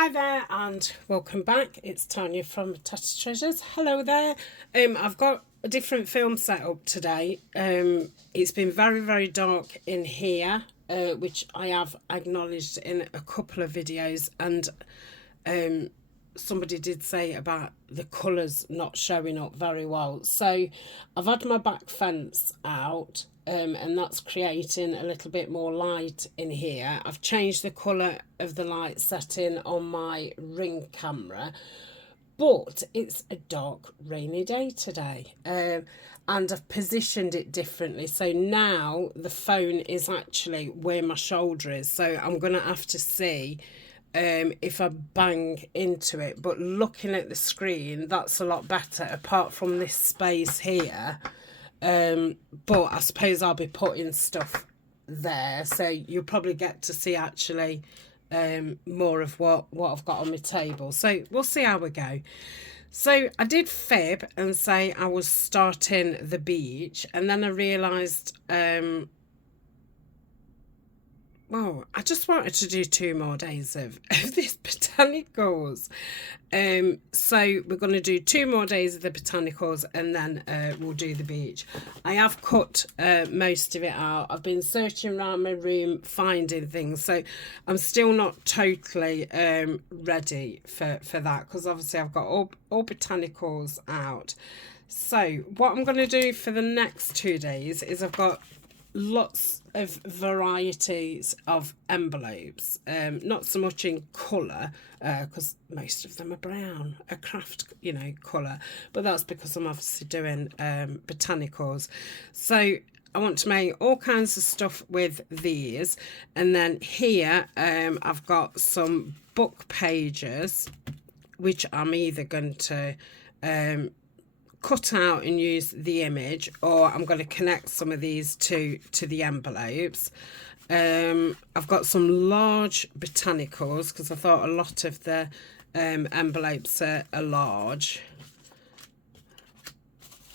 Hi there and welcome back. It's Tania from Tatty Treasures. Hello there. I've got a different film set up today. It's been very dark in here, which I have acknowledged in a couple of videos, and somebody did say about the colours not showing up very well. So I've had my back fence out, and that's creating a little bit more light in here. I've changed the colour of the light setting on my Ring camera, but it's a dark rainy day today, and I've positioned it differently. So now the phone is actually where my shoulder is, so I'm going to have to see if I bang into it. But looking at the screen, that's a lot better, apart from this space here. But I suppose I'll be putting stuff there, so you'll probably get to see actually more of what I've got on my table. So we'll see how we go. So I did fib and say I was starting the beach, and then I realised well, I just wanted to do 2 more days of these botanicals. So we're going to do 2 more days of the botanicals, and then we'll do the beach. I have cut most of it out. I've been searching around my room, finding things. So I'm still not totally ready for that, because obviously I've got all botanicals out. So what I'm going to do for the next 2 days is I've got lots of varieties of envelopes, not so much in colour, because most of them are brown, a craft, colour, but that's because I'm obviously doing botanicals. So I want to make all kinds of stuff with these. And then here I've got some book pages, which I'm either going to cut out and use the image, or I'm going to connect some of these to the envelopes. I've got some large botanicals, because I thought a lot of the envelopes are large,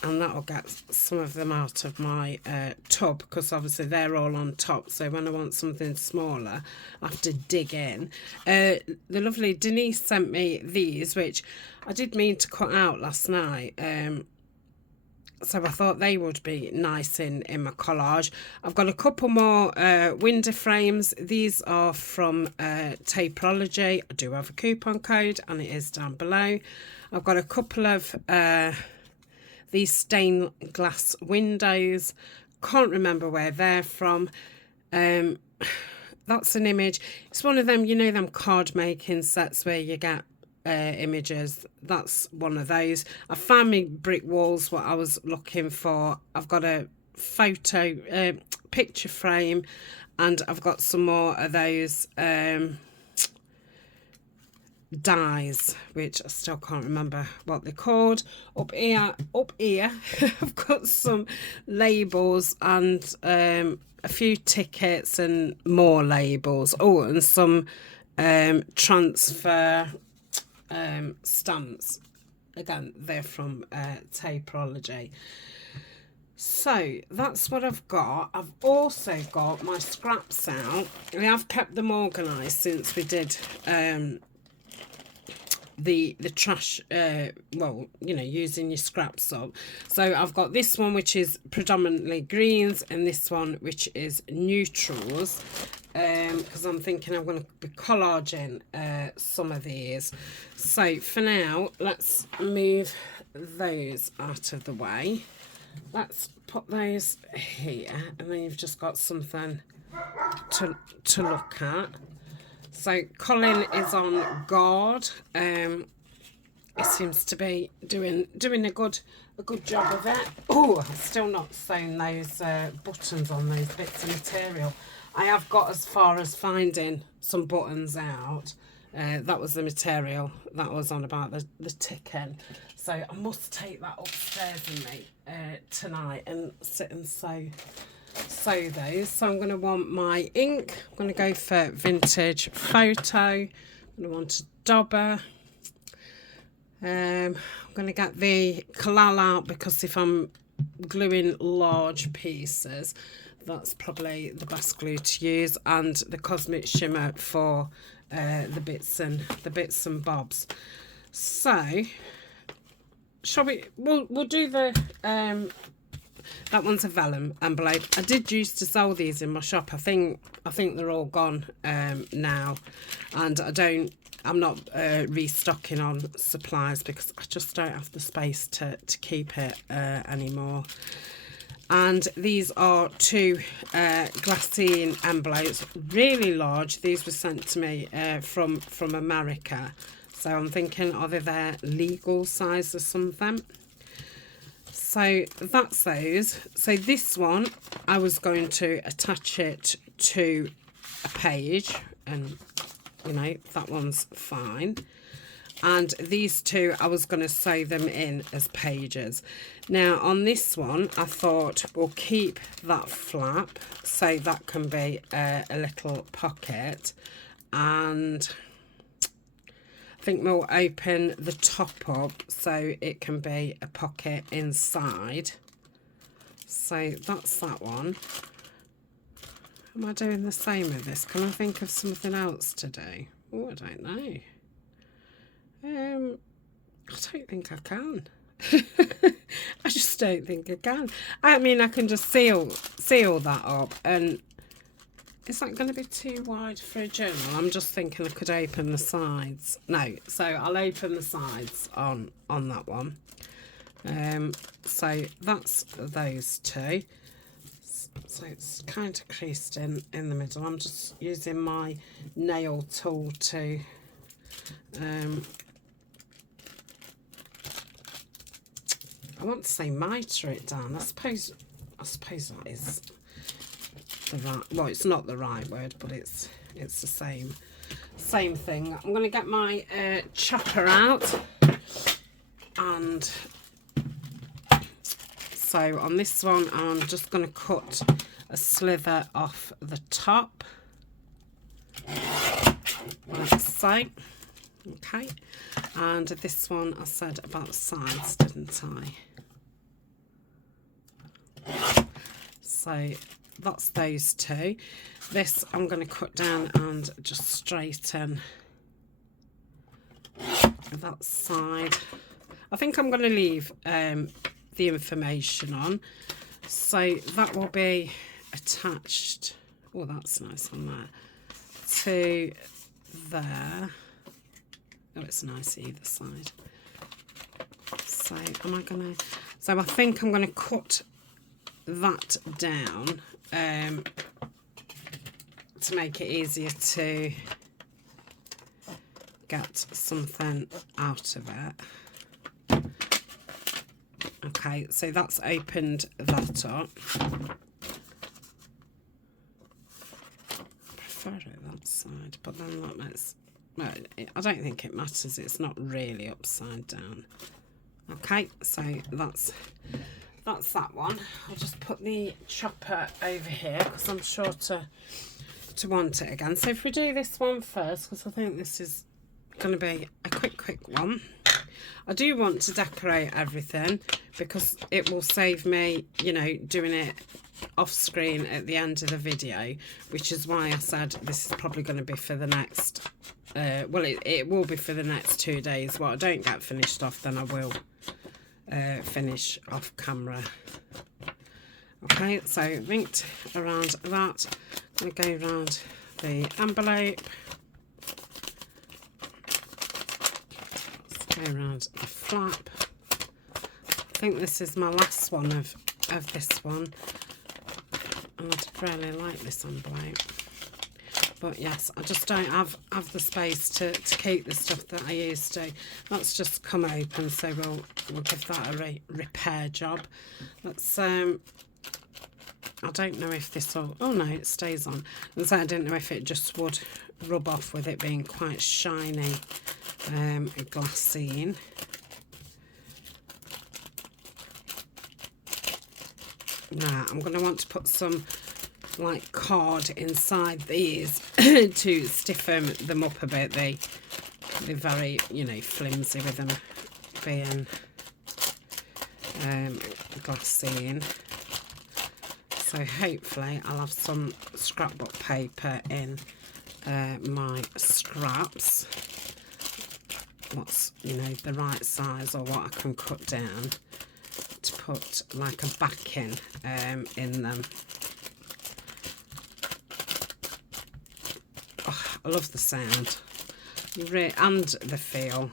and that'll get some of them out of my tub, because obviously they're all on top. So when I want something smaller, I have to dig in. The lovely Denise sent me these, which I did mean to cut out last night. So I thought they would be nice in my collage. I've got a couple more window frames. These are from Tapeology. I do have a coupon code, and it is down below. I've got a couple of these stained glass windows. Can't remember where they're from. That's an image. It's one of them, them card making sets where you get images. That's one of those. I found me brick walls, what I was looking for. I've got a photo picture frame, and I've got some more of those dies, which I still can't remember what they're called. Up here I've got some labels and a few tickets and more labels. Oh, and some transfer stamps. Again, they're from Tapeology. So that's what I've got. I've also got my scraps out. I have kept them organised since we did the trash, well, using your scraps up. So I've got this one, which is predominantly greens, and this one, which is neutrals, because I'm thinking I'm going to be collaging some of these. So for now, let's move those out of the way. Let's put those here, and then you've just got something to look at. So Colin is on guard. He seems to be doing a good job of it. Oh, I've still not sewn those buttons on those bits of material. I have got as far as finding some buttons out. That was the material that was on about the ticking. So I must take that upstairs with me tonight and sit and sew those. So I'm going to want my ink. I'm going to go for vintage photo. I'm going to want a dauber. I'm going to get the collal out, because if I'm gluing large pieces, that's probably the best glue to use, and the Cosmic Shimmer for the bits and bobs. So shall we? We'll do the that one's a vellum envelope. I did used to sell these in my shop. I think they're all gone now, and I'm not restocking on supplies because I just don't have the space to keep it anymore. And these are 2 glassine envelopes, really large. These were sent to me from America, so I'm thinking either they're legal size or something. So that's those. So this one, I was going to attach it to a page, and you know, that one's fine. And these 2, I was going to sew them in as pages. Now on this one, I thought we'll keep that flap so that can be a little pocket, and I think we'll open the top up so it can be a pocket inside. So that's that one. Am I doing the same with this? Can I think of something else to do? Oh, I don't know. I don't think I can. I just don't think I can. I mean, I can just seal that up, and is that going to be too wide for a journal? I'm just thinking I could open the sides. No, so I'll open the sides on that one. So that's those 2. So it's kind of creased in the middle. I'm just using my nail tool to I want to say mitre it down. I suppose that is the right, well, it's not the right word, but it's the same thing. I'm going to get my chopper out, and so on this one I'm just going to cut a slither off the top like so. Okay, and this one I said about the sides, didn't I? So that's those 2. This I'm going to cut down and just straighten that side. I think I'm going to leave the information on, so that will be attached. Oh, that's nice on there to there. Oh, it's nice either side. So am I gonna, so I think I'm gonna cut that down to make it easier to get something out of it. Okay, so that's opened that up. I prefer it that side, but then that makes, well, I don't think it matters. It's not really upside down. Okay, so that's that one. I'll just put the chopper over here because I'm sure to want it again. So if we do this one first, because I think this is going to be a quick one. I do want to decorate everything because it will save me, you know, doing it off screen at the end of the video, which is why I said this is probably going to be for the next well, it will be for the next 2 days. What I don't get finished off, then I will finish off camera. Okay, so linked around that. I'm going to go around the envelope. Let's go around the flap. I think this is my last one of this one. And I'd really like this envelope. But yes, I just don't have the space to keep the stuff that I used to. That's just come open, so we'll give that a repair job. Let's I don't know if this will, oh no, it stays on. And so I didn't know if it just would rub off with it being quite shiny glassine. Now I'm going to want to put some like card inside these to stiffen them up a bit. They're very, you know, flimsy with them being glassine. So hopefully I'll have some scrapbook paper in my scraps, what's, you know, the right size or what I can cut down to put like a backing in them. Oh, I love the sound and the feel.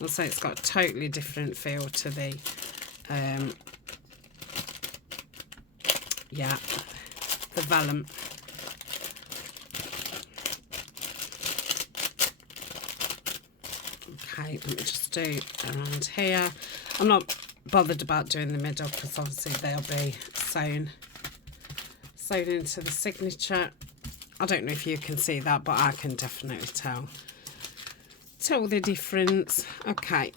Also, it's got a totally different feel to the yeah, the vellum. Okay, let me just do around here. I'm not bothered about doing the middle because obviously they'll be sewn into the signature. I don't know if you can see that, but I can definitely tell the difference. Okay,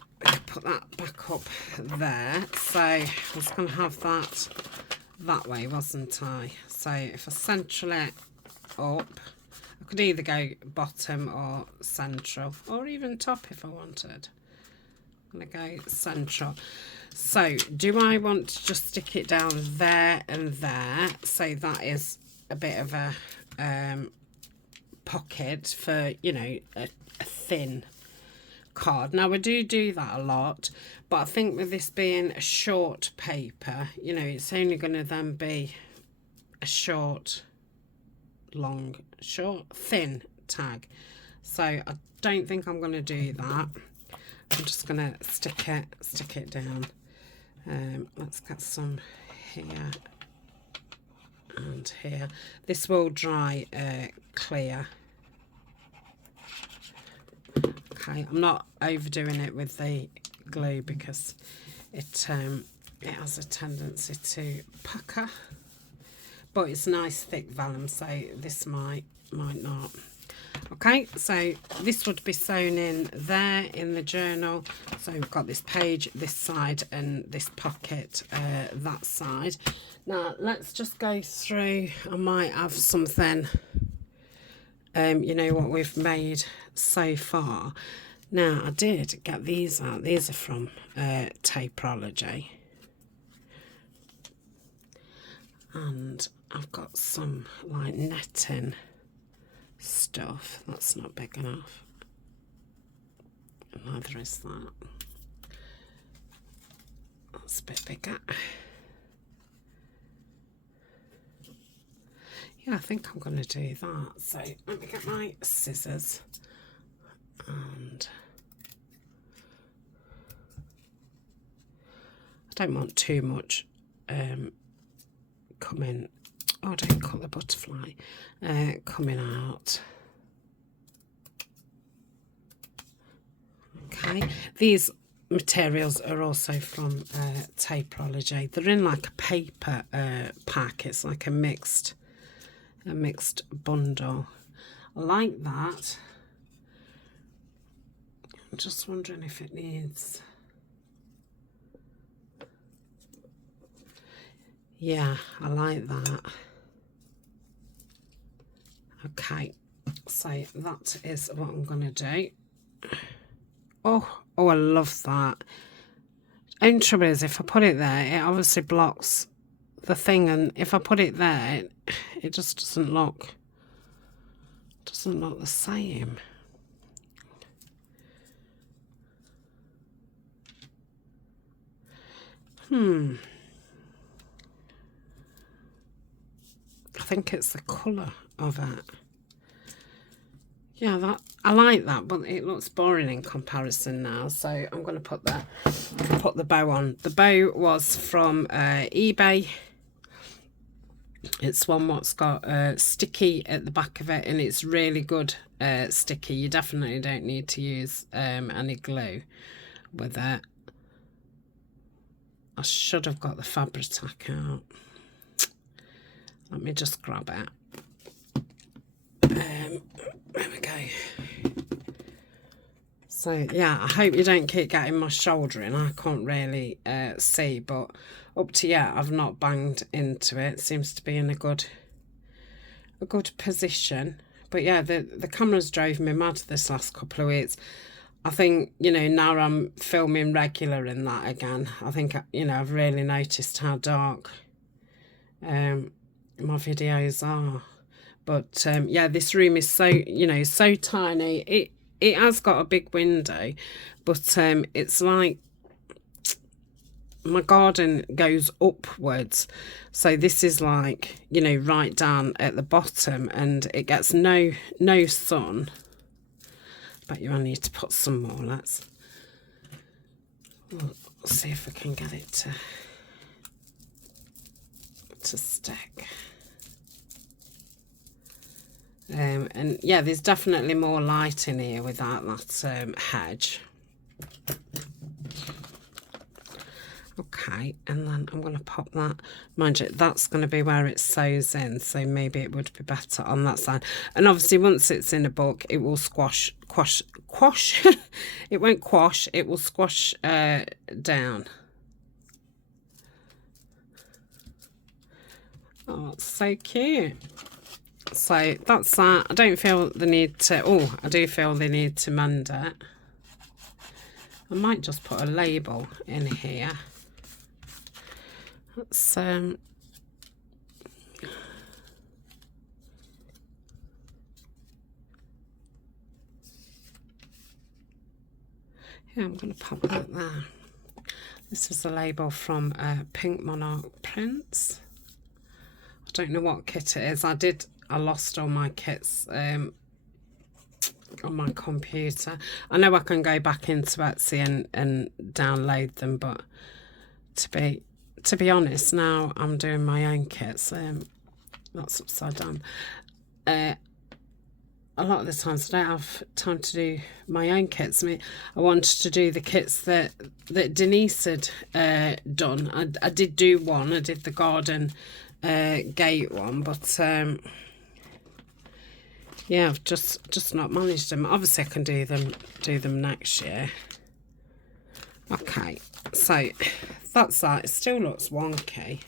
put that back up there. So I was going to have that way, wasn't I? So if I central it up, I could either go bottom or central, or even top if I wanted. I'm going to go central. So do I want to just stick it down there and there? So that is a bit of a pocket for, you know, a thin card. Now I do that a lot, but I think with this being a short paper, you know, it's only going to then be a thin tag. So I don't think I'm going to do that. I'm just going to stick it down. Let's get some here and here. This will dry clear. Okay, I'm not overdoing it with the glue because it has a tendency to pucker, but it's nice thick vellum, so this might not. Okay, so this would be sewn in there in the journal. So we've got this page this side and this pocket that side. Now let's just go through. I might have something, you know, what we've made so far. Now I did get these out. These are from Tapeology, and I've got some like netting stuff. That's not big enough. Neither is that. That's a bit bigger. Yeah, I think I'm going to do that. So let me get my scissors and I don't want too much coming. Oh, I don't cut the butterfly coming out. Okay, these materials are also from Tapeology. They're in like a paper pack. It's like a mixed bundle. I like that. I'm just wondering if it needs. Yeah, I like that. Okay, so that is what I'm going to do. Oh, I love that. Only trouble is if I put it there, it obviously blocks the thing, and if I put it there, it just doesn't look the same. I think it's the colour of it. Yeah, I like that, but it looks boring in comparison now. So I'm going to put the bow on. The bow was from eBay. It's one what's got sticky at the back of it, and it's really good sticky. You definitely don't need to use any glue with it. I should have got the Fabri-Tac out. Let me just grab it. There we go. So yeah, I hope you don't keep getting my shoulder in. I can't really see, but up to yet I've not banged into it. Seems to be in a good position. But yeah, the cameras drove me mad this last couple of weeks. I think, you know, now I'm filming regular in that again, I think, you know, I've really noticed how dark my videos are. But yeah, this room is so, you know, so tiny. It has got a big window, but it's like my garden goes upwards, so this is like, you know, right down at the bottom, and it gets no sun. But you will need to put some more. Let's see if we can get it to stick. And yeah, there's definitely more light in here without that hedge. Okay, and then I'm going to pop that. Mind you, that's going to be where it sews in, so maybe it would be better on that side. And obviously, once it's in a book, it will quash. It won't quash, it will squash down. Oh, it's so cute. So that's that. I don't feel the need to, oh, I do feel the need to mend it. I might just put a label in here. Let's yeah, I'm going to pop that there. This is a label from Pink Monarch Prints. I don't know what kit it is. I lost all my kits on my computer. I know I can go back into Etsy and download them, but to be honest, now I'm doing my own kits. That's upside down. A lot of the times I don't have time to do my own kits. I mean, I wanted to do the kits that Denise had done. I did do one. I did the garden gate one, but yeah, I've just not managed them. Obviously, I can do them next year. Okay, so that's that. It still looks wonky.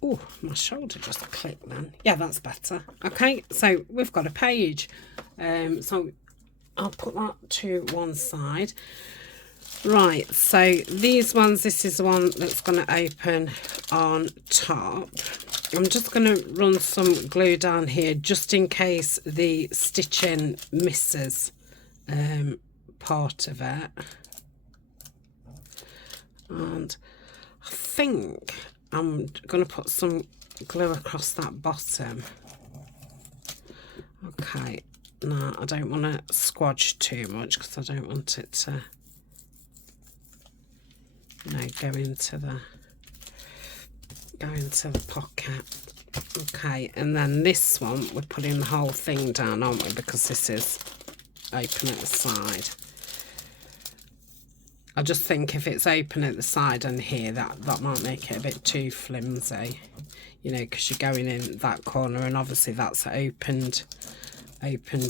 Oh, my shoulder just clicked then. Yeah, that's better. Okay, so we've got a page. So I'll put that to one side. Right, so these ones, this is the one that's going to open on top. I'm just going to run some glue down here just in case the stitching misses part of it. And I think I'm going to put some glue across that bottom. Okay, now I don't want to squodge too much because I don't want it to, you know, go into the pocket. Okay, and then this one we're putting the whole thing down, aren't we, because this is open at the side. I just think if it's open at the side and here, that might make it a bit too flimsy, you know, because you're going in that corner and obviously that's opened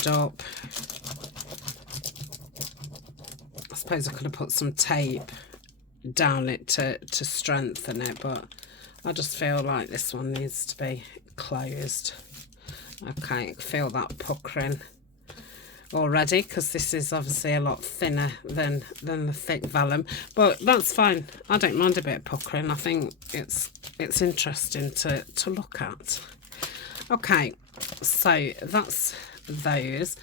up. I suppose I could have put some tape down it to strengthen it, but I just feel like this one needs to be closed. Okay, I feel that puckering already because this is obviously a lot thinner than the thick vellum, but that's fine. I don't mind a bit of puckering. I think it's interesting to look at. Okay, so that's those.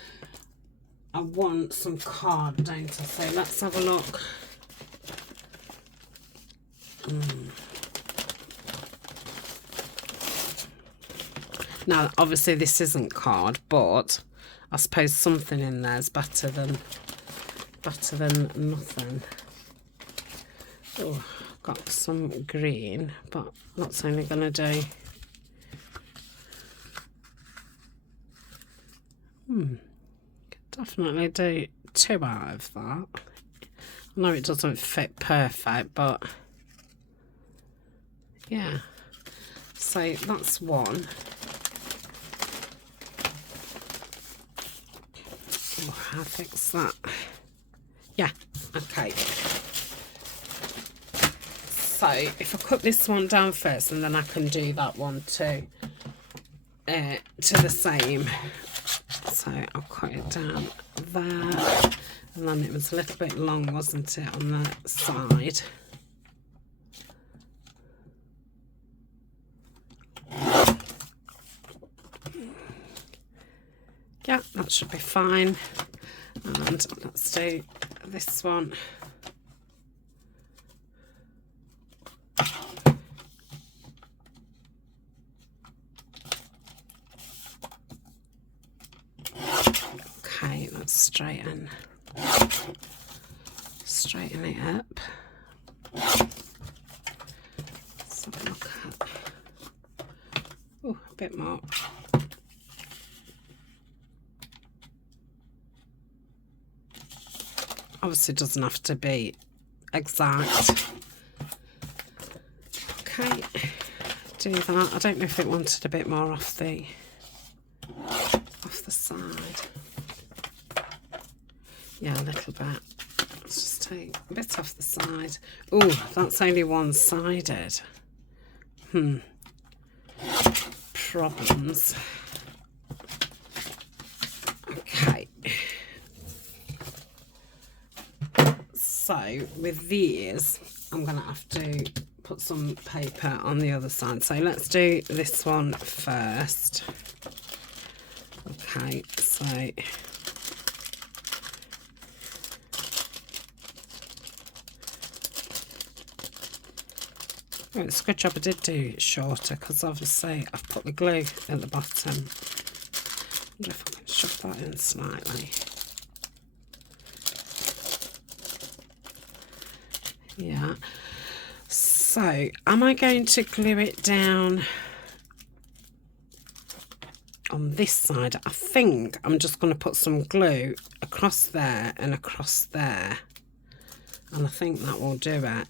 I want some card, don't I? So let's have a look. Now obviously this isn't card, but I suppose something in there is better than nothing. Oh, got some green, but that's only going to do. Could definitely do 2 out of that. I know it doesn't fit perfect, but yeah. So that's one. Oh, I'll fix that. Yeah, okay. So if I cut this one down first and then I can do that one too to the same. So I'll cut it down there, and then it was a little bit long, wasn't it, on the side. Yeah, that should be fine. And let's do this one. Okay, let's straighten it up. Let's have a look at, oh, a bit more. Obviously, it doesn't have to be exact. Okay, do that. I don't know if it wanted a bit more off the side. Yeah, a little bit. Let's just take a bit off the side. Oh, that's only one-sided. Problems. Okay. So with these, I'm going to have to put some paper on the other side. So let's do this one first. Okay, so oh, it's a good job I did do it shorter, because obviously I've put the glue at the bottom. I wonder if I can shove that in slightly. Yeah. So, am I going to glue it down on this side? I think I'm just going to put some glue across there and across there. And I think that will do it.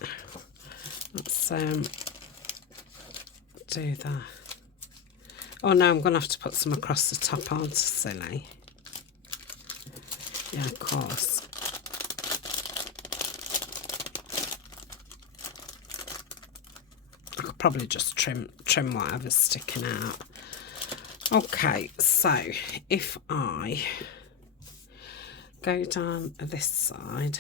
Let's do that. Oh no, I'm going to have to put some across the top, aren't I, silly? Yeah, of course. I could probably just trim whatever's sticking out. Okay, so if I go down this side,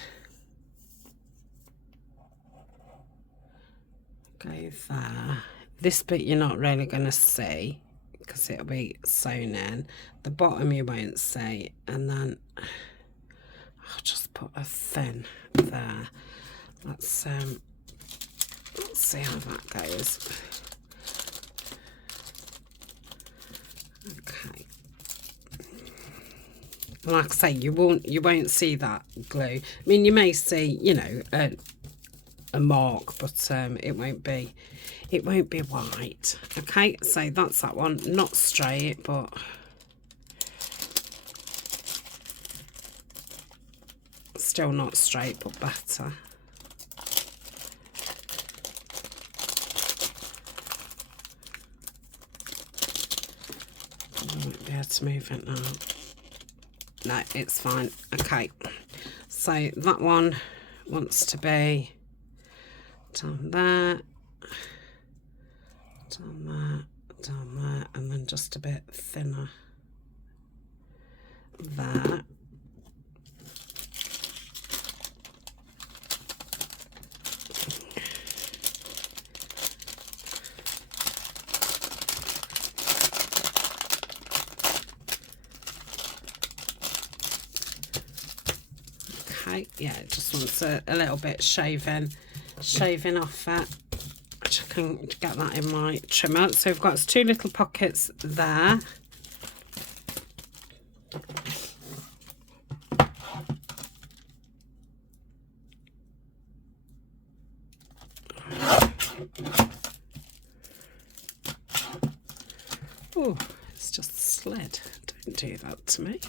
go there. This bit you're not really going to see because it'll be sewn in. The bottom you won't see, and then I'll just put a thin there. Let's see how that goes. Okay. Like I say, you won't see that glue. I mean, you may see, you know, a mark, but it won't be white. Okay, so that's that one. Not straight, but still not straight, but better. I won't be able to move it now. No, it's fine. Okay, so that one wants to be down there, down there, and then just a bit thinner there. Okay, yeah, it just wants a little bit shaving off it, which I can get that in my trimmer. So we've got two little pockets there. Oh, it's just slid. Don't do that to me.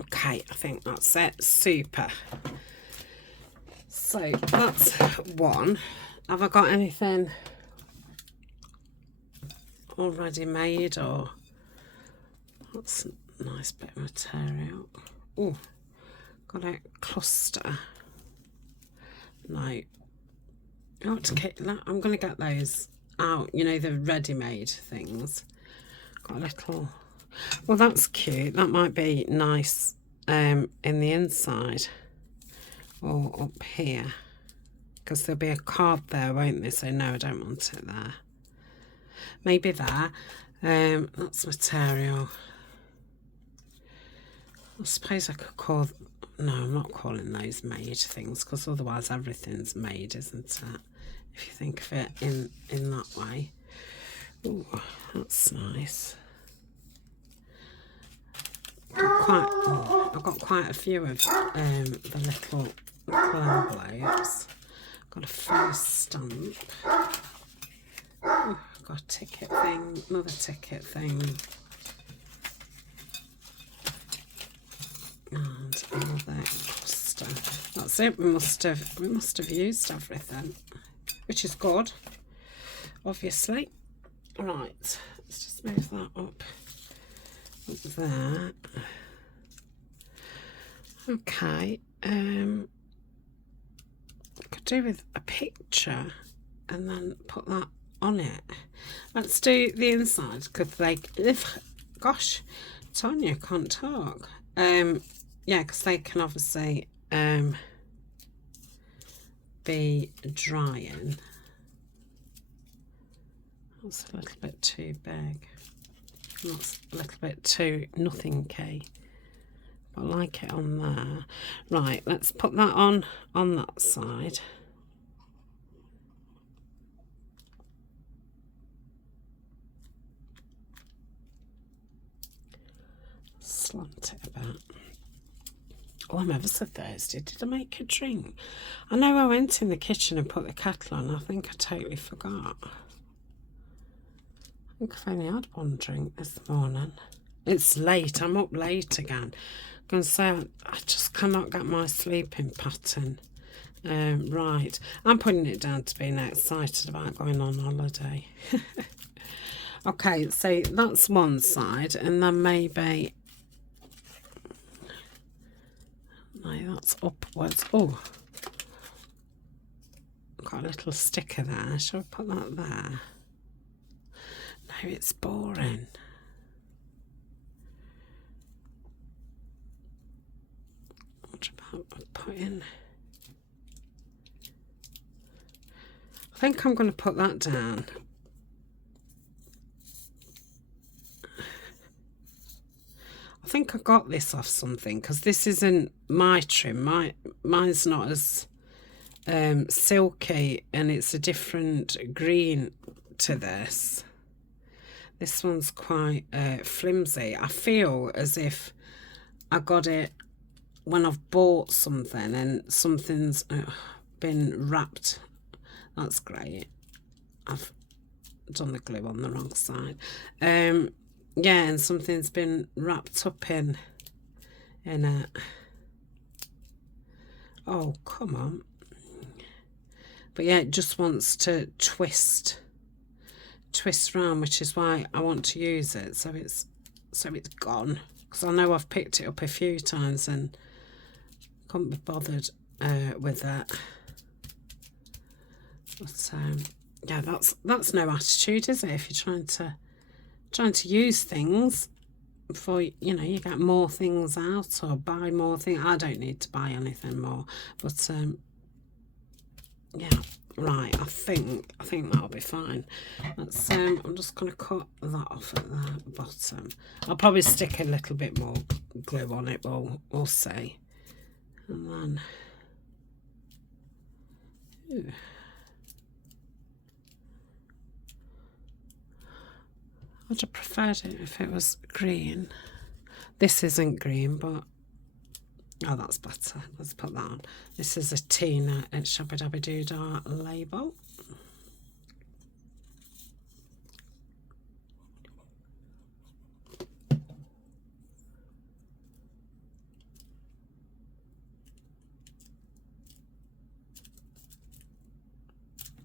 Okay, I think that's it. Super. So that's one. Have I got anything already made, or that's a nice bit of material? Oh, got a cluster. No. I'm going to get those out, you know, the ready-made things. Got a little, well, that's cute. That might be nice in the inside or up here, because there'll be a card there, won't there? So no, I don't want it there. maybe there. That's material. I suppose I could call, no, I'm not calling those made things, because otherwise everything's made, isn't it? If you think of it in that way. Ooh, that's nice. I've got quite a few of the little envelopes. Got a first stamp. Ooh, got a ticket thing, another ticket thing. And another poster. That's it. We must have used everything, which is good, obviously. Right, let's just move that up there. Okay, could do with a picture and then put that on it. Let's do the inside, because gosh, Tania can't talk. Yeah, because they can obviously be drying. That's a little bit too big. That's a little bit too nothing-y. I like it on there. Right, let's put that on that side. Slant it a bit. Oh, I'm ever so thirsty. Did I make a drink? I know I went in the kitchen and put the kettle on. I think I totally forgot. I think I've only had one drink this morning. It's late. I'm up late again. I'm going to say I just cannot get my sleeping pattern right. I'm putting it down to being excited about going on holiday. Okay, so that's one side, and then maybe... No, that's upwards. Oh, got a little sticker there. Shall I put that there? No, it's boring. What about putting... I think I'm going to put that down. I think I got this off something, because this isn't my trim. Mine's not as silky, and it's a different green to this. This one's quite flimsy. I feel as if I got it when I've bought something and something's been wrapped. That's great. I've done the glue on the wrong side. Yeah, and something's been wrapped up in it. Oh, come on. But yeah, it just wants to twist round, which is why I want to use it, so it's gone, because I know I've picked it up a few times and couldn't be bothered with that. But yeah, that's no attitude, is it? If you're trying to use things for, you know, you get more things out or buy more things. I don't need to buy anything more, but yeah, right, I think that'll be fine. That's I'm just going to cut that off at the bottom. I'll probably stick a little bit more glue on it, we'll see. And then ooh. I'd have preferred it if it was green. This isn't green, but oh, that's better. Let's put that on. This is a Tina at Shabba Dabba Doodah label.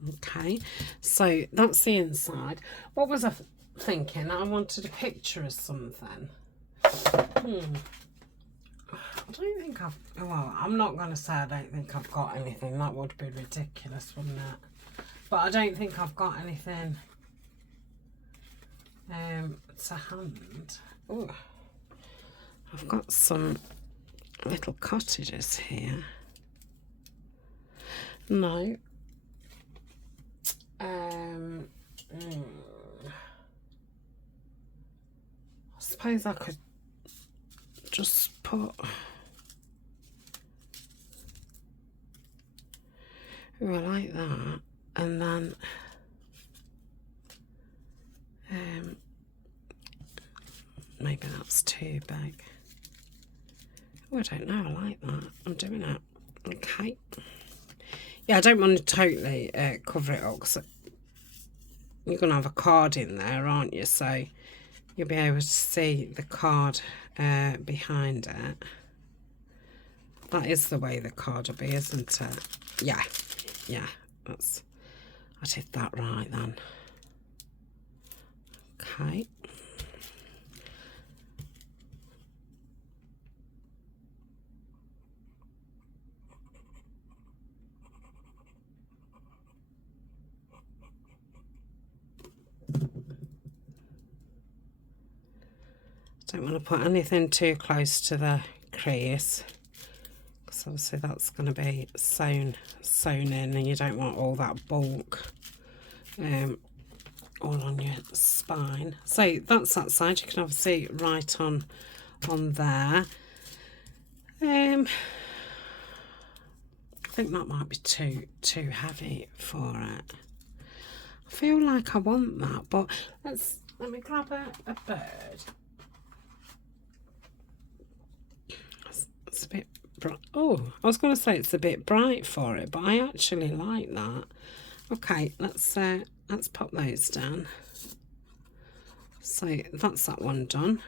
Okay, so that's the inside. What was I thinking? I wanted a picture of something. I don't think well, I'm not going to say I don't think I've got anything. That would be ridiculous, wouldn't it? But I don't think I've got anything to hand. Oh, I've got some little cottages here. No. suppose I could just put... I like that. And then... maybe that's too big. Oh, I don't know. I like that. I'm doing it. Okay. Yeah, I don't want to totally cover it up because you're going to have a card in there, aren't you? So you'll be able to see the card behind it. That is the way the card will be, isn't it? Yeah. Yeah. That's... I did that right then. Okay. Don't want to put anything too close to the crease because obviously that's going to be sewn in, and you don't want all that bulk all on your spine. So that's that side. You can obviously write on there. I think that might be too heavy for it. I feel like I want that, but let me grab a bird. It's a bit bright. Oh, I was going to say it's a bit bright for it, but I actually like that. Okay, let's pop those down. So that's that one done.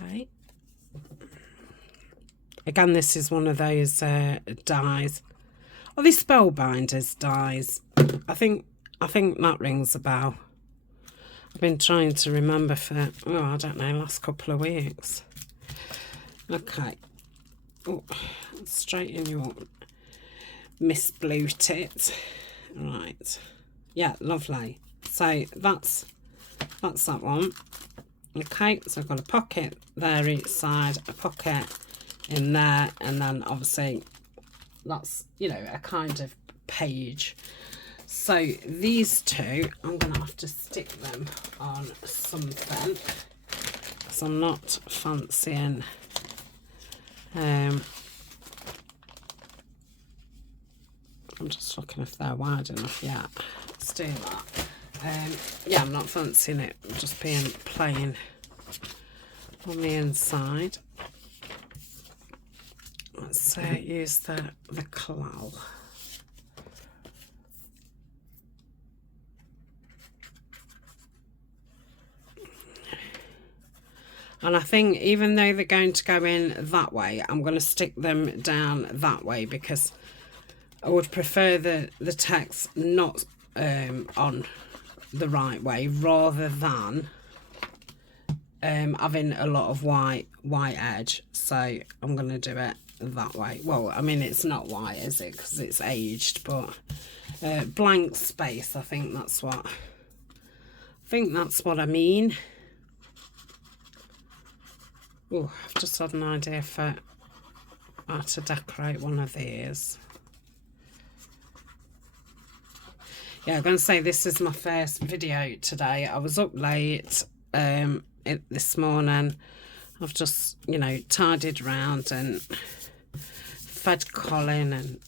Okay. Again, this is one of those dies. Oh, these Spellbinders dies. I think that rings a bell. I've been trying to remember for, oh, I don't know, last couple of weeks. Okay. Oh, straighten you up. Misbloot it. Right. Yeah, lovely. So that's that one. Okay, so I've got a pocket there each side, a pocket in there, and then obviously that's, you know, a kind of page. So these two, I'm going to have to stick them on something because I'm not fancying I'm just looking if they're wide enough yet. Let's do that. Yeah, I'm not fancying it just being plain on the inside. Let's use the claw. And I think even though they're going to go in that way, I'm going to stick them down that way because I would prefer the text not on the right way rather than having a lot of white edge. So I'm going to do it that way. Well, I mean, it's not white, is it? Because it's aged, but blank space, I think that's what I mean. Oh, I've just had an idea for how to decorate one of these. Yeah, I'm going to say this is my first video today. I was up late this morning. I've just, you know, tidied around and fed Colin and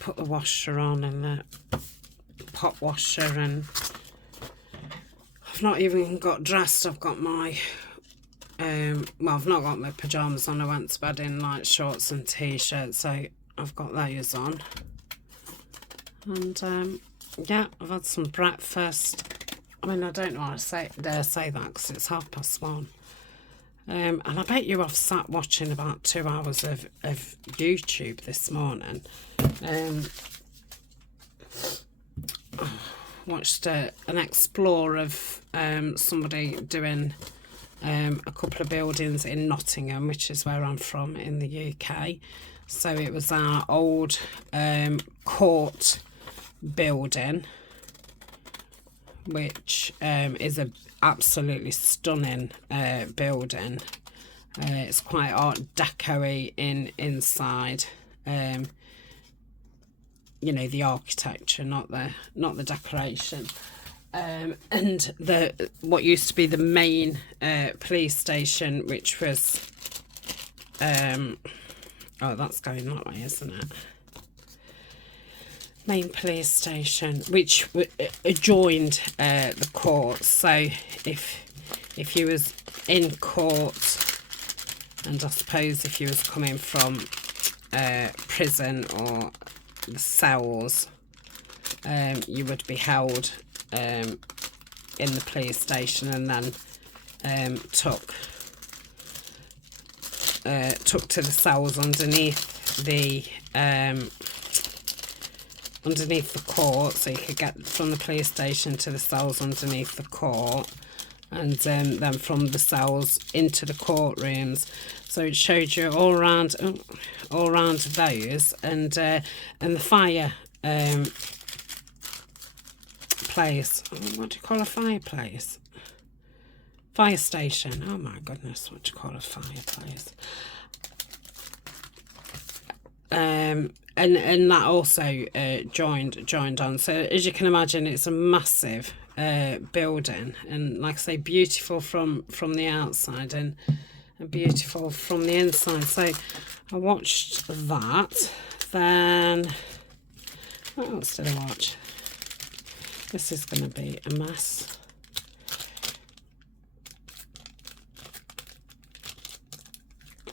put the washer on and the pot washer, and I've not even got dressed. I've got my well, I've not got my pyjamas on. I went to bed in like shorts and t-shirts, so I've got those on. And yeah, I've had some breakfast. I mean, I don't know how to dare say that because it's 1:30. And I bet you I've sat watching about 2 hours of YouTube this morning. Watched an explore of somebody doing a couple of buildings in Nottingham, which is where I'm from in the UK. So it was our old court building, which is a absolutely stunning building. It's quite art deco-y inside. You know, the architecture, not the decoration. And the what used to be the main police station, which was oh, that's going that way, isn't it? Main police station, which adjoined the court. So if you was in court, and I suppose if you was coming from prison or the cells, you would be held in the police station, and then took to the cells underneath the court, so you could get from the police station to the cells underneath the court, and then from the cells into the courtrooms. So it showed you all around those, and the fire place. What do you call a fireplace? Fire station. Oh my goodness, what do you call a fireplace? And that also joined on. So as you can imagine, it's a massive building, and like I say, beautiful from the outside and beautiful from the inside. So I watched that. Then what else did I watch? This is going to be a mess.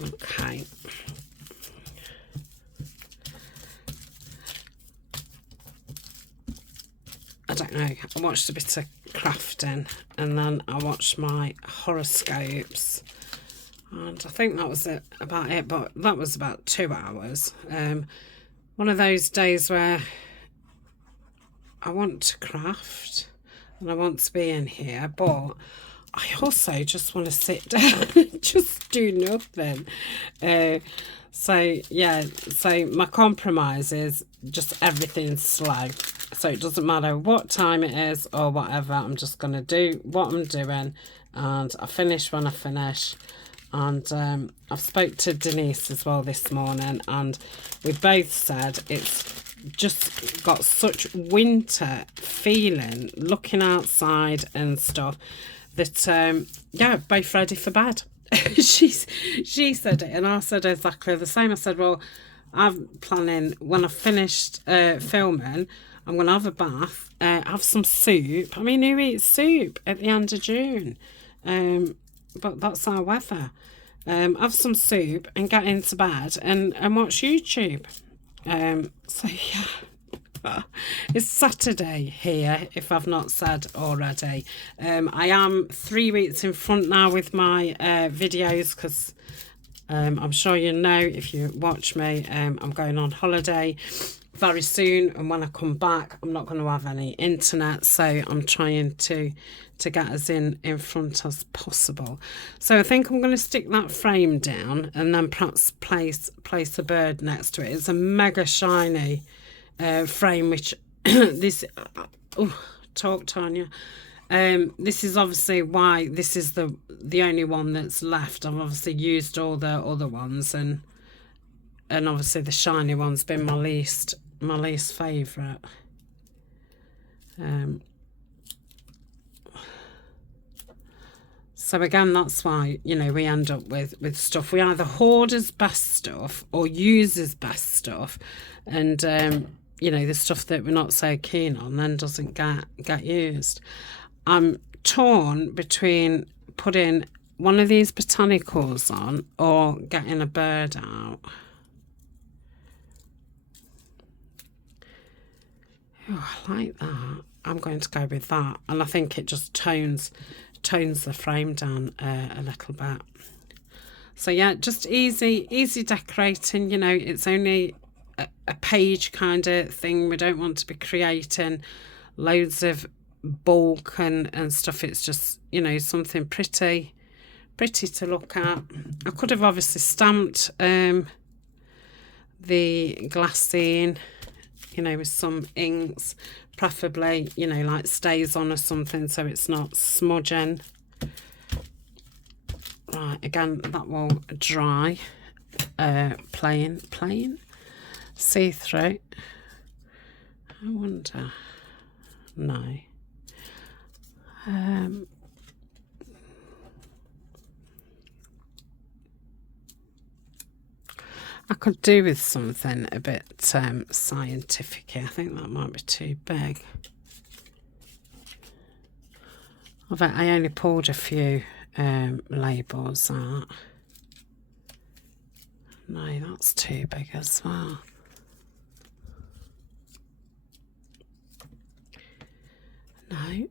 Okay. I don't know. I watched a bit of crafting, and then I watched my horoscopes, and I think that was about it. But that was about 2 hours. One of those days where I want to craft and I want to be in here, but I also just want to sit down and just do nothing. So yeah, so my compromise is just everything's slow. So it doesn't matter what time it is or whatever, I'm just going to do what I'm doing, and I finish when I finish. And I've spoke to Denise as well this morning, and we both said it's just got such winter feeling looking outside and stuff that yeah, both ready for bed. she said it, and I said exactly the same. I said, well, I'm planning when I've finished filming, I'm going to have a bath, have some soup. I mean, who eats soup at the end of June? But that's our weather. Have some soup and get into bed and watch YouTube. So yeah, it's Saturday here, if I've not said already. I am 3 weeks in front now with my videos, because I'm sure you know, if you watch me, I'm going on holiday very soon, and when I come back I'm not going to have any internet, so I'm trying to get us in front as possible. So I think I'm going to stick that frame down and then perhaps place a bird next to it. It's a mega shiny frame, which this talk, Tania. This is obviously why this is the only one that's left. I've obviously used all the other ones, and obviously the shiny one's been my least favourite. So again, that's why, you know, we end up with stuff. We either hoard as best stuff or use as best stuff, and you know, the stuff that we're not so keen on then doesn't get used. I'm torn between putting one of these botanicals on or getting a bird out. Oh, I like that. I'm going to go with that, and I think it just tones the frame down a little bit. So yeah, just easy decorating. You know, it's only a page kind of thing. We don't want to be creating loads of bulk and stuff. It's just, you know, something pretty to look at. I could have obviously stamped the glassine, you know, with some inks, preferably, you know, like stays on or something, so it's not smudging. Right, again, that will dry. Plain, see-through. I wonder. No. I could do with something a bit scientific. I think that might be too big. I only pulled a few labels out. No, that's too big as well. No.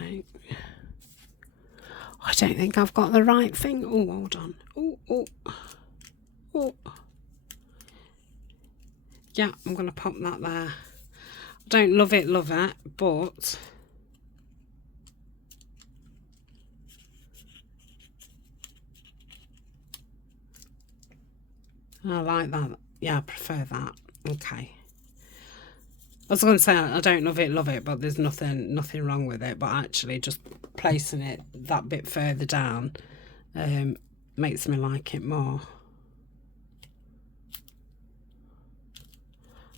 No. I don't think I've got the right thing. Oh, hold on. Oh. Yeah, I'm going to pop that there. I don't love it, but I like that. Yeah, I prefer that. Okay. I was going to say I don't love it, but there's nothing wrong with it. But actually, just placing it that bit further down makes me like it more.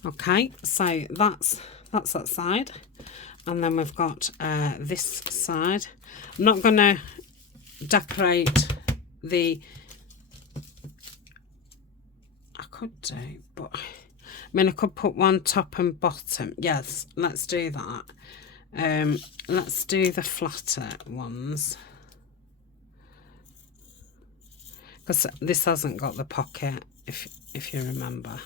Okay, so that's that side, and then we've got this side. I'm not going to decorate the. I could do, but I mean I could put one top and bottom. Yes, let's do that. Let's do the flatter ones, because this hasn't got the pocket, if you remember.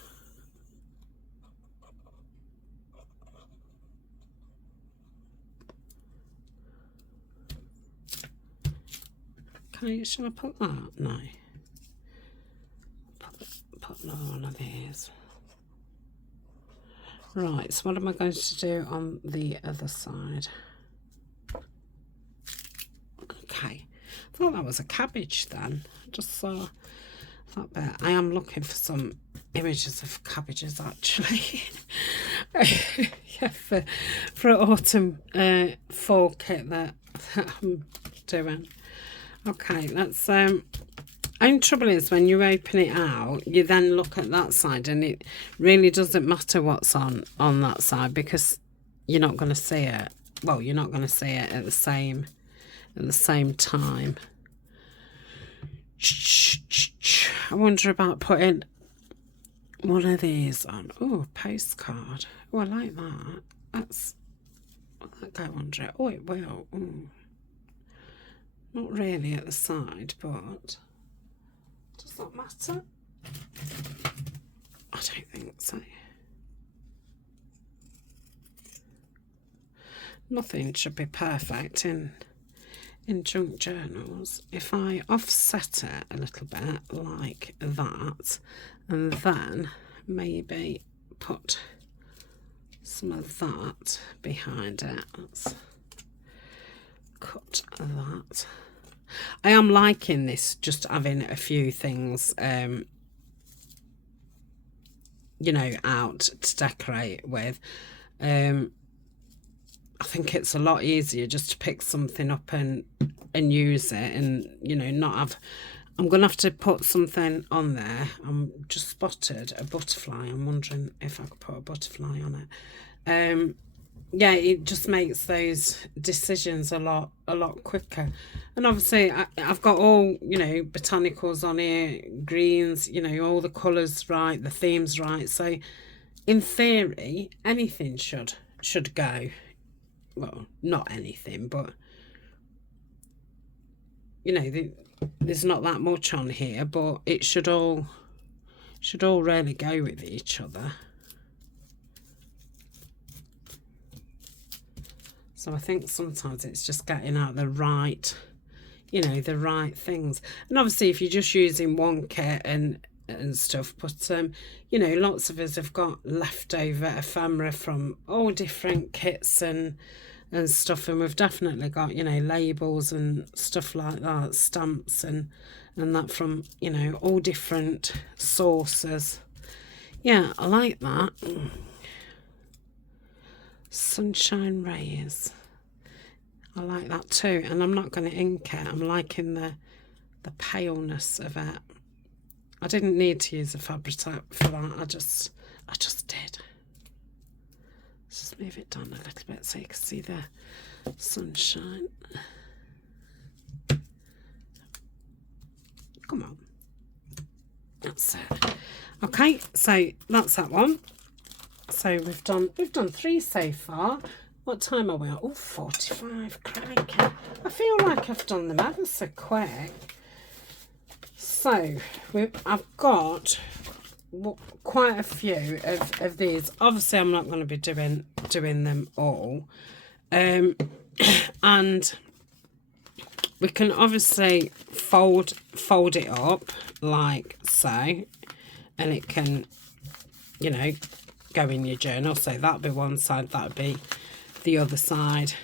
Shall I put that? No. Put another one of these. Right, so what am I going to do on the other side? Okay. I thought that was a cabbage then. I just saw that bit. I am looking for some images of cabbages actually. Yeah, for autumn fall kit that I'm doing. Okay, that's only trouble is when you open it out, you then look at that side and it really doesn't matter what's on that side, because you're not going to see it. Well, you're not going to see it at the same time. I wonder about putting one of these on. Oh, postcard. Oh, I like that. Will that go under it? Oh, it will. Ooh. Not really at the side, but does that matter? I don't think so. Nothing should be perfect in junk journals. If I offset it a little bit like that, and then maybe put some of that behind it. Let's cut that. I am liking this, just having a few things you know, out to decorate with. I think it's a lot easier just to pick something up and use it, and you know, not have. I'm gonna have to put something on there. I'm just spotted a butterfly. I'm wondering if I could put a butterfly on it. Yeah, it just makes those decisions a lot quicker. And obviously I've got all, you know, botanicals on here, greens, you know, all the colours right, the themes right. So in theory, anything should go. Well, not anything, but you know, there's not that much on here, but it should all really go with each other. So I think sometimes it's just getting out the right, you know, the right things. And obviously if you're just using one kit and stuff, but you know, lots of us have got leftover ephemera from all different kits and stuff, and we've definitely got, you know, labels and stuff like that, stamps and that from, you know, all different sources. Yeah, I like that. Sunshine rays. I like that too, and I'm not going to ink it. I'm liking the paleness of it. I didn't need to use a fabric type for that. I just did. Let's just move it down a little bit so you can see the sunshine. Come on. That's it. Okay, so that's that one. So we've done 3 so far. What time are we at? Oh, 45. Crikey. I feel like I've done them ever so quick. So I've got quite a few of these. Obviously, I'm not going to be doing them all. And we can obviously fold it up like so, and it can, you know, go in your journal. So that would be one side, that would be the other side.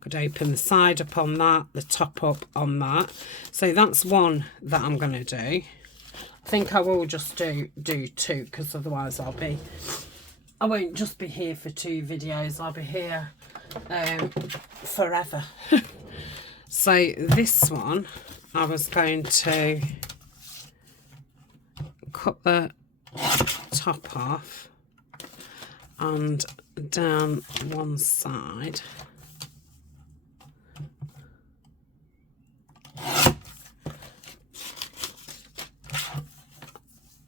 Could open the side up on that, the top up on that. So that's one that I'm going to do. I think I will just do 2, because otherwise I won't just be here for 2 videos. I'll be here forever. So this one, I was going to cut the top off and down one side.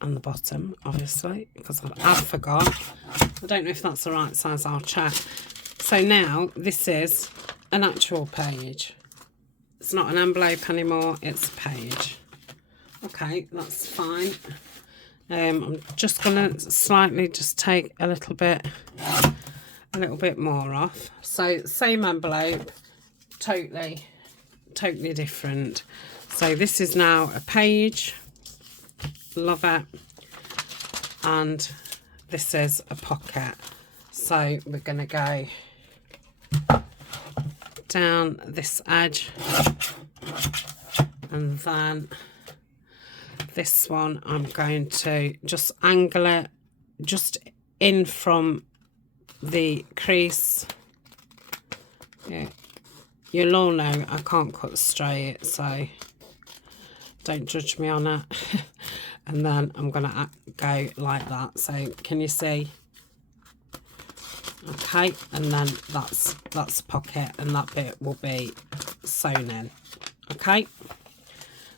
And the bottom, obviously, because I forgot. I don't know if that's the right size, I'll check. So now this is an actual page. It's not an envelope anymore, it's a page. Okay, that's fine. I'm just gonna slightly just take a little bit more off. So same envelope, totally different. So this is now a page. Love it. And this is a pocket. So we're going to go down this edge, and then this one I'm going to just angle it just in from the crease. Yeah, you'll all know I can't cut straight, so don't judge me on it. And then I'm going to go like that. So can you see? Okay, and then that's a pocket, and that bit will be sewn in. Okay,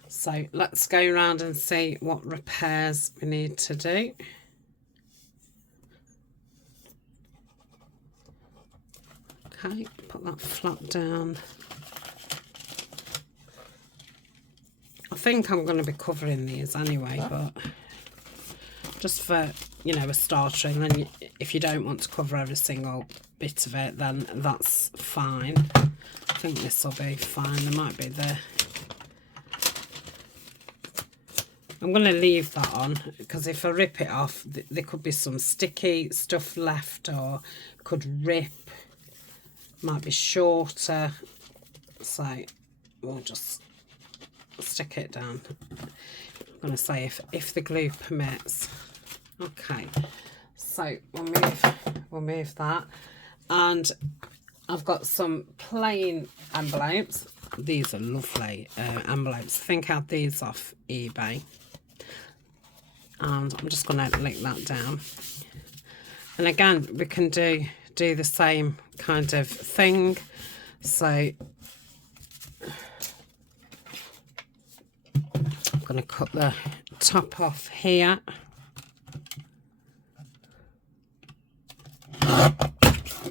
so let's go around and see what repairs we need to do. Okay, put that flap down. I think I'm going to be covering these anyway, but just for, you know, a starter, and then if you don't want to cover every single bit of it, then that's fine. I think this will be fine. There might be I'm going to leave that on, because if I rip it off, there could be some sticky stuff left, or could rip, might be shorter, so we'll just stick it down. I'm going to say if the glue permits. Okay, so we'll move that, and I've got some plain envelopes. These are lovely envelopes. I think I had these off eBay, and I'm just going to lick that down. And again, we can do the same kind of thing. So I'm going to cut the top off here.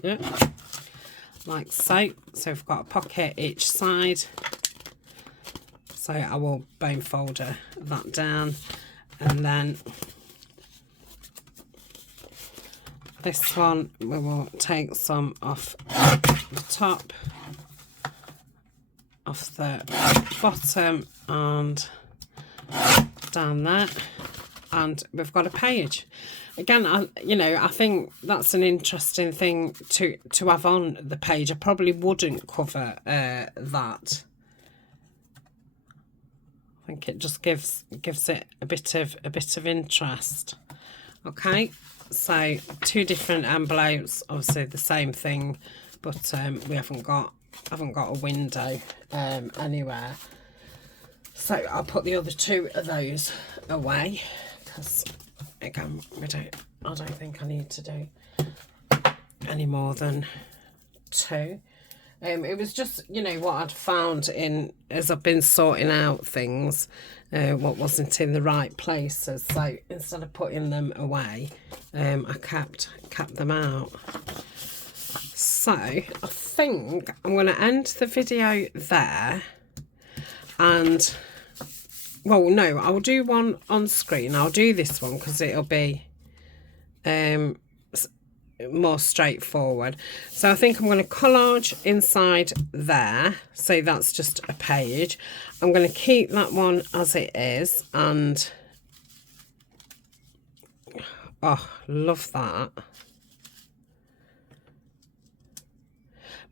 Yeah, like so. So we've got a pocket each side. So I will bone folder that down, and then this one we will take some off the top, off the bottom, and down there, and we've got a page. Again, I think that's an interesting thing to have on the page. I probably wouldn't cover that. I think it just gives it a bit of interest. Okay, so 2 different envelopes, obviously the same thing, but we haven't got a window anywhere. So I'll put the other 2 of those away, because again, I don't think I need to do any more than 2. It was just, you know, what I'd found as I've been sorting out things, what wasn't in the right places. So instead of putting them away, I kept them out. So I think I'm going to end the video there, and well, no, I'll do one on screen. I'll do this one because it'll be more straightforward. So I think I'm going to collage inside there, so that's just a page. I'm going to keep that one as it is, and oh, love that.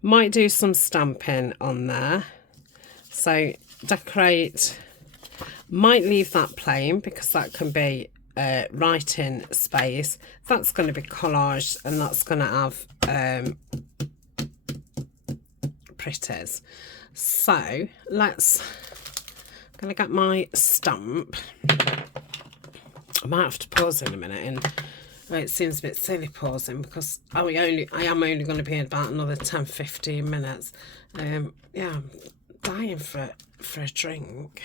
Might do some stamping on there, so decorate. Might leave that plain because that can be writing space. That's going to be collaged, and that's going to have pretties. So I'm going to get my stamp. I might have to pause in a minute, and it seems a bit silly pausing because I am only going to be in about another 10-15 minutes. Yeah, I'm dying for a drink.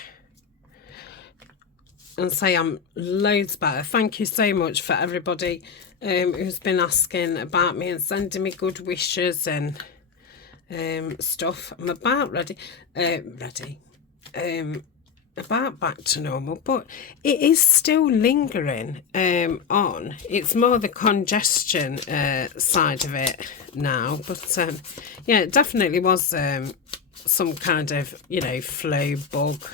And say I'm loads better. Thank you so much for everybody who's been asking about me and sending me good wishes and stuff. I'm about about back to normal, but it is still lingering on. It's more the congestion side of it now, but yeah, it definitely was some kind of, you know, flu, bug,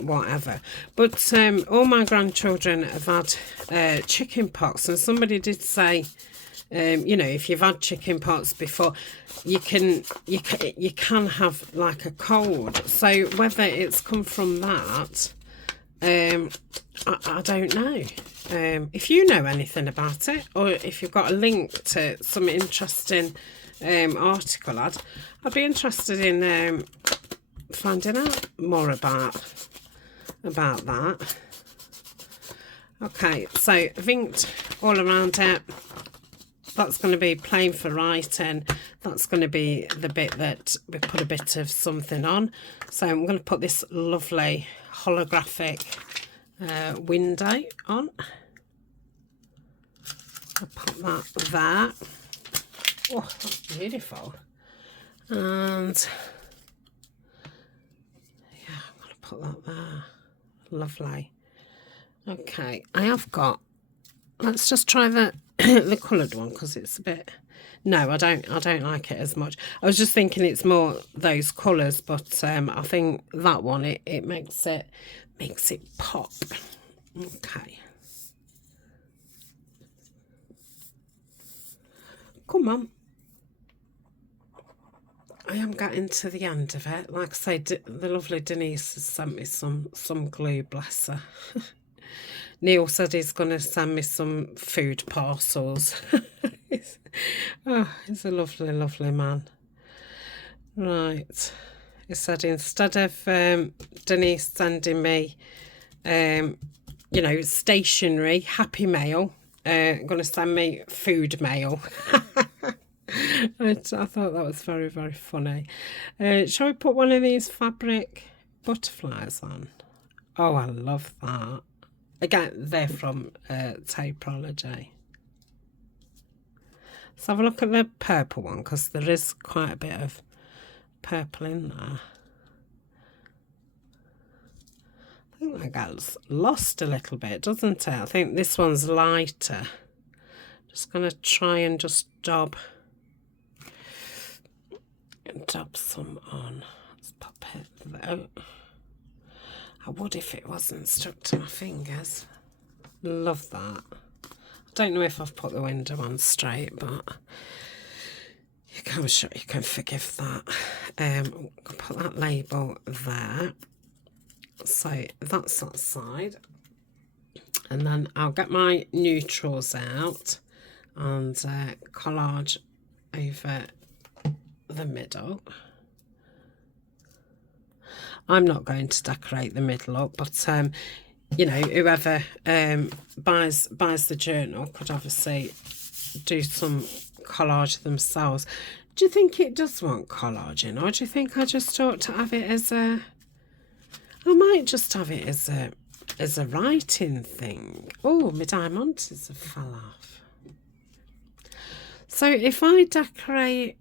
whatever. But all my grandchildren have had chicken pox, and somebody did say, you know, if you've had chicken pox before, you can have like a cold. So whether it's come from that, I don't know. If you know anything about it, or if you've got a link to some interesting article, I'd be interested in finding out more about that. Okay, so I've inked all around it. That's going to be plain for writing. That's going to be the bit that we put a bit of something on. So I'm going to put this lovely holographic window on. I'll put that there. Oh, that's beautiful. And yeah, I'm going to put that there. Lovely. Okay, I have got, let's just try the the coloured one, because it's a bit, no, I don't like it as much. I was just thinking it's more those colours, but I think that one, it makes it pop. Okay, come on. I am getting to the end of it. Like I say, the lovely Denise has sent me some glue, bless her. Neil said he's going to send me some food parcels. he's a lovely, lovely man. Right. He said instead of Denise sending me, you know, stationery, happy mail, going to send me food mail. I thought that was very, very funny. Shall we put one of these fabric butterflies on? Oh, I love that. Again, they're from Typology. Let's have a look at the purple one, because there is quite a bit of purple in there. I think that gets lost a little bit, doesn't it? I think this one's lighter. Just going to try and just dab some on. Let's pop it there. I would if it wasn't stuck to my fingers. Love that. I don't know if I've put the window on straight, but I'm sure you can forgive that. I'll put that label there. So that's that side. And then I'll get my neutrals out and collage over the middle. I'm not going to decorate the middle up, but you know, whoever buys the journal could obviously do some collage themselves. Do you think it does want collaging, or do you think I just ought to have it as a... I might just have it as a writing thing. Oh, my diamantes have fell off. So if I decorate...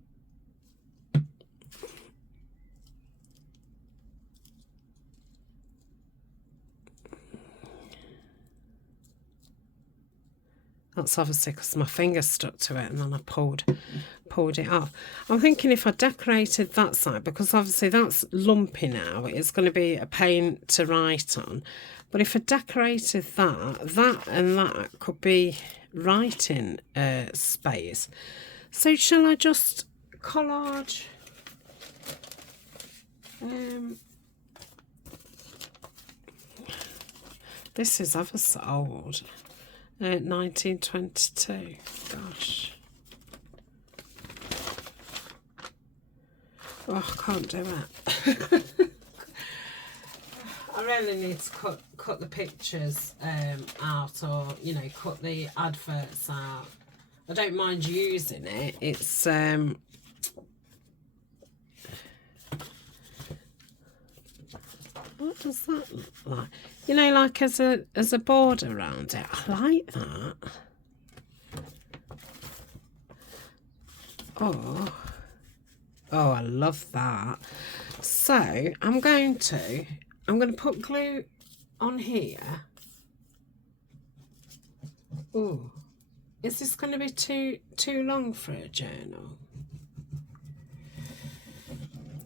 That's obviously because my finger stuck to it and then I pulled it off. I'm thinking if I decorated that side, because obviously that's lumpy now, it's going to be a pain to write on. But if I decorated that and that could be writing space. So shall I just collage? This is ever so old. 1922. Gosh. Oh, I can't do it. I really need to cut the pictures out, or, you know, cut the adverts out. I don't mind using it. It's what does that look like? You know, like as a border around it. I like that. Oh, I love that. So I'm going to put glue on here. Oh, is this going to be too long for a journal?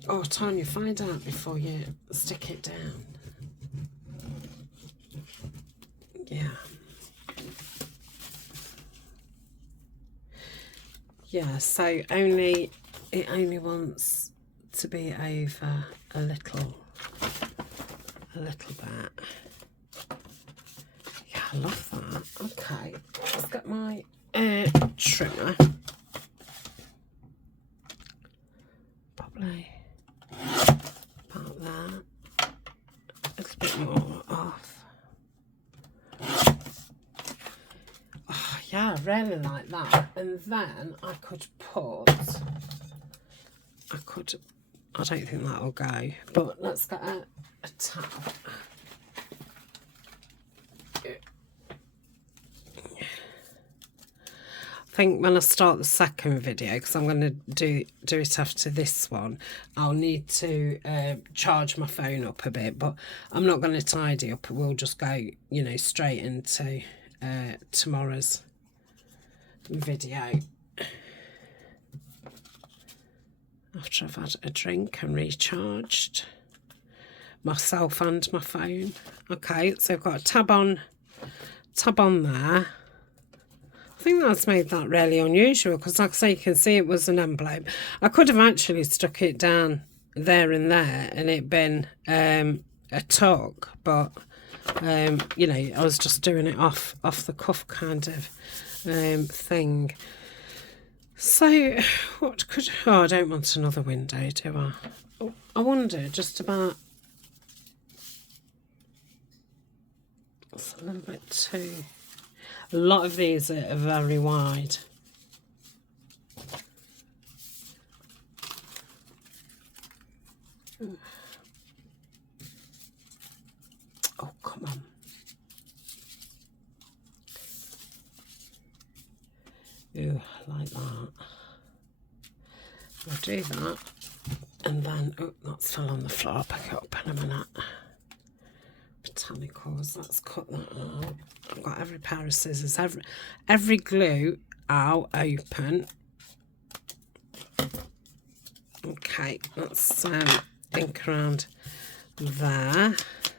Oh, Tanya, find out before you stick it down. Yeah. Yeah, so it only wants to be over a little bit. Yeah, I love that. Okay, let's get my trimmer. Probably about that. A little bit more off. Oh, yeah, I really like that. And then I could put... I don't think that'll go, but let's get a tab. I think when I start the second video, because I'm going to do it after this one, I'll need to charge my phone up a bit, but I'm not going to tidy up. We'll just go, you know, straight into tomorrow's video. After I've had a drink and recharged myself and my phone. Okay, so I've got a tab on there. I think that's made that really unusual, because like I say, you can see it was an envelope. I could have actually stuck it down there and there and it been a tuck, but you know, I was just doing it off the cuff kind of thing. So what could... Oh, I don't want another window, do I? Oh, I wonder just about... It's a little bit too... A lot of these are very wide. Oh, come on. Ooh, I like that. I'll do that. And then, oh, that's fell on the floor. I'll pick it up in a minute. Botanicals, let's cut that out. I've got every pair of scissors, every glue out open. Okay, let's ink around there.